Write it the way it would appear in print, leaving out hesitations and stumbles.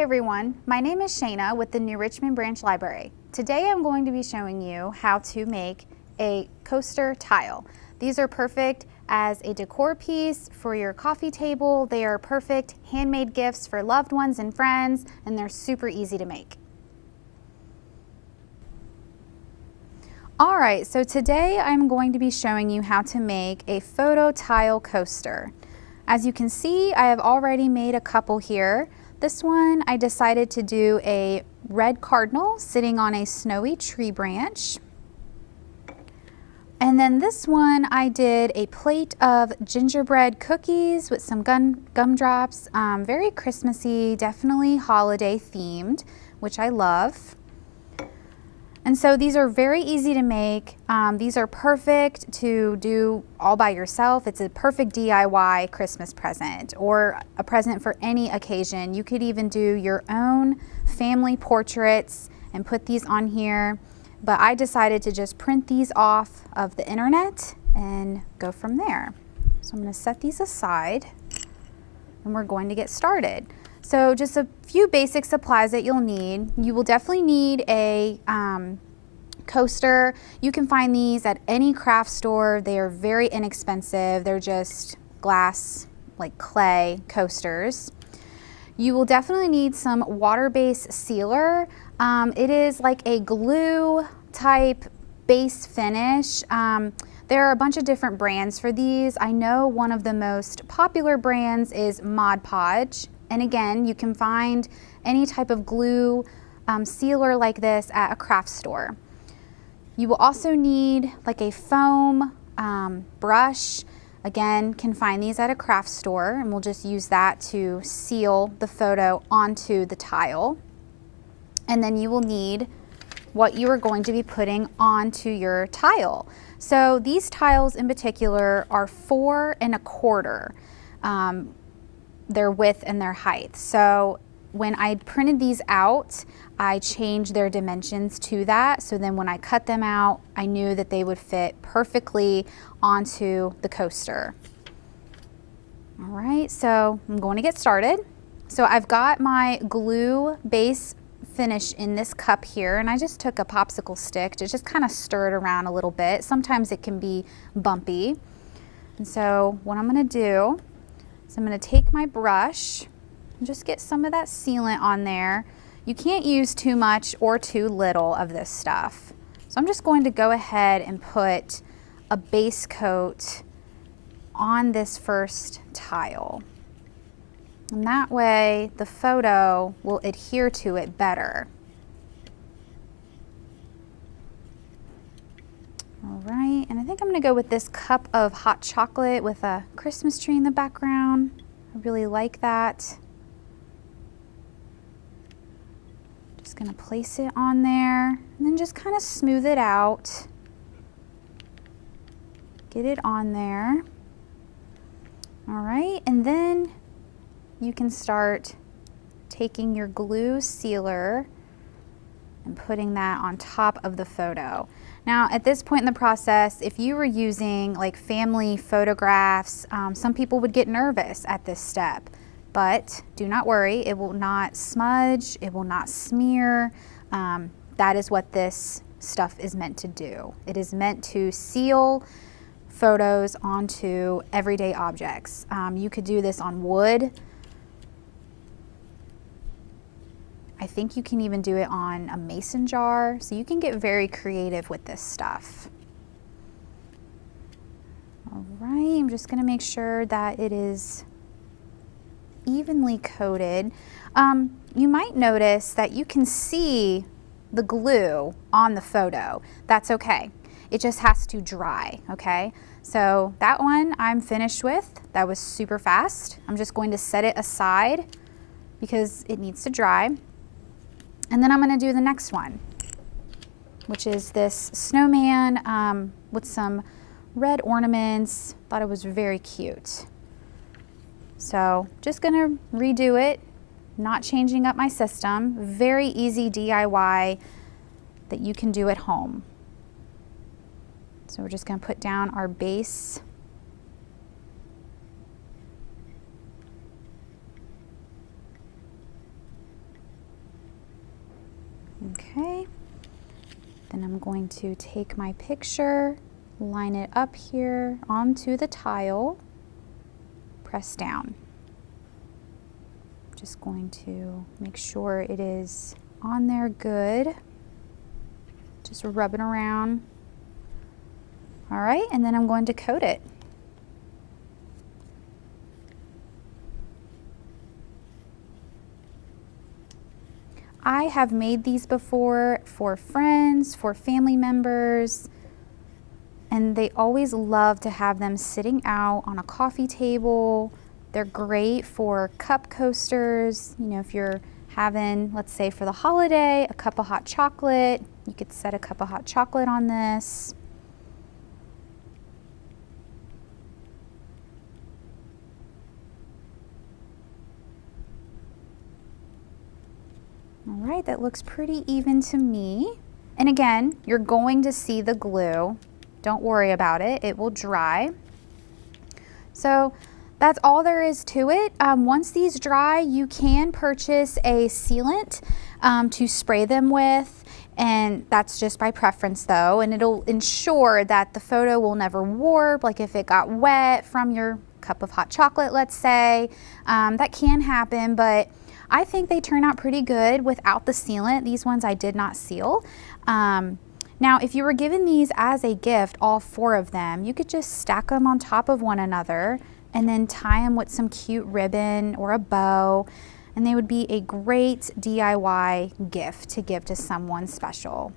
Hi everyone, my name is Shayna with the New Richmond Branch Library. Today I'm going to be showing you how to make a coaster tile. These are perfect as a decor piece for your coffee table. They are perfect handmade gifts for loved ones and friends, and they're super easy to make. Alright, so today I'm going to be showing you how to make a photo tile coaster. As you can see, I have already made a couple here. This one I decided to do a red cardinal sitting on a snowy tree branch. And then this one I did a plate of gingerbread cookies with some gumdrops, very Christmassy, definitely holiday themed, which I love. And so these are very easy to make. These are perfect to do all by yourself. It's a perfect DIY Christmas present or a present for any occasion. You could even do your own family portraits and put these on here. But I decided to just print these off of the internet and go from there. So I'm going to set these aside and we're going to get started. So just a few basic supplies that you'll need. You will definitely need a coaster. You can find these at any craft store. They are very inexpensive. They're just glass, like clay coasters. You will definitely need some water-based sealer. It is like a glue type base finish. There are a bunch of different brands for these. I know one of the most popular brands is Mod Podge. And again, you can find any type of glue sealer like this at a craft store. You will also need like a foam brush. Again, can find these at a craft store, and we'll just use that to seal the photo onto the tile. And then you will need what you are going to be putting onto your tile. So these tiles in particular are 4 1/4. Their width and their height. So when I printed these out, I changed their dimensions to that. So then when I cut them out, I knew that they would fit perfectly onto the coaster. All right, so I'm going to get started. So I've got my glue base finish in this cup here, and I just took a popsicle stick to just kind of stir it around a little bit. Sometimes it can be bumpy. And so what I'm gonna do, so I'm going to take my brush and just get some of that sealant on there. You can't use too much or too little of this stuff. So I'm just going to go ahead and put a base coat on this first tile. And that way the photo will adhere to it better. All right, and I think I'm gonna go with this cup of hot chocolate with a Christmas tree in the background. I really like that. Just gonna place it on there and then just kind of smooth it out. Get it on there. All right, and then you can start taking your glue sealer and putting that on top of the photo. Now at this point in the process, if you were using like family photographs, some people would get nervous at this step, but do not worry, it will not smudge, it will not smear. That is what this stuff is meant to do. It is meant to seal photos onto everyday objects. You could do this on wood. I think you can even do it on a mason jar, so you can get very creative with this stuff. All right, I'm just gonna make sure that it is evenly coated. You might notice that you can see the glue on the photo. That's okay. It just has to dry, okay? So that one I'm finished with. That was super fast. I'm just going to set it aside because it needs to dry. And then I'm going to do the next one, which is this snowman with some red ornaments. Thought it was very cute. So just going to redo it, not changing up my system. Very easy DIY that you can do at home. So we're just going to put down our base. Okay, then I'm going to take my picture, line it up here onto the tile, press down. Just going to make sure it is on there good. Just rubbing around. All right, and then I'm going to coat it. I have made these before for friends, for family members, and they always love to have them sitting out on a coffee table. They're great for cup coasters. You know, if you're having, let's say for the holiday, a cup of hot chocolate, you could set a cup of hot chocolate on this. All right, that looks pretty even to me. And again, you're going to see the glue. Don't worry about it, it will dry. So that's all there is to it. Once these dry, you can purchase a sealant to spray them with, and that's just by preference though, and it'll ensure that the photo will never warp, like if it got wet from your cup of hot chocolate, let's say. That can happen, but I think they turn out pretty good without the sealant. These ones I did not seal. Now, if you were given these as a gift, all 4 of them, you could just stack them on top of one another and then tie them with some cute ribbon or a bow, and they would be a great DIY gift to give to someone special.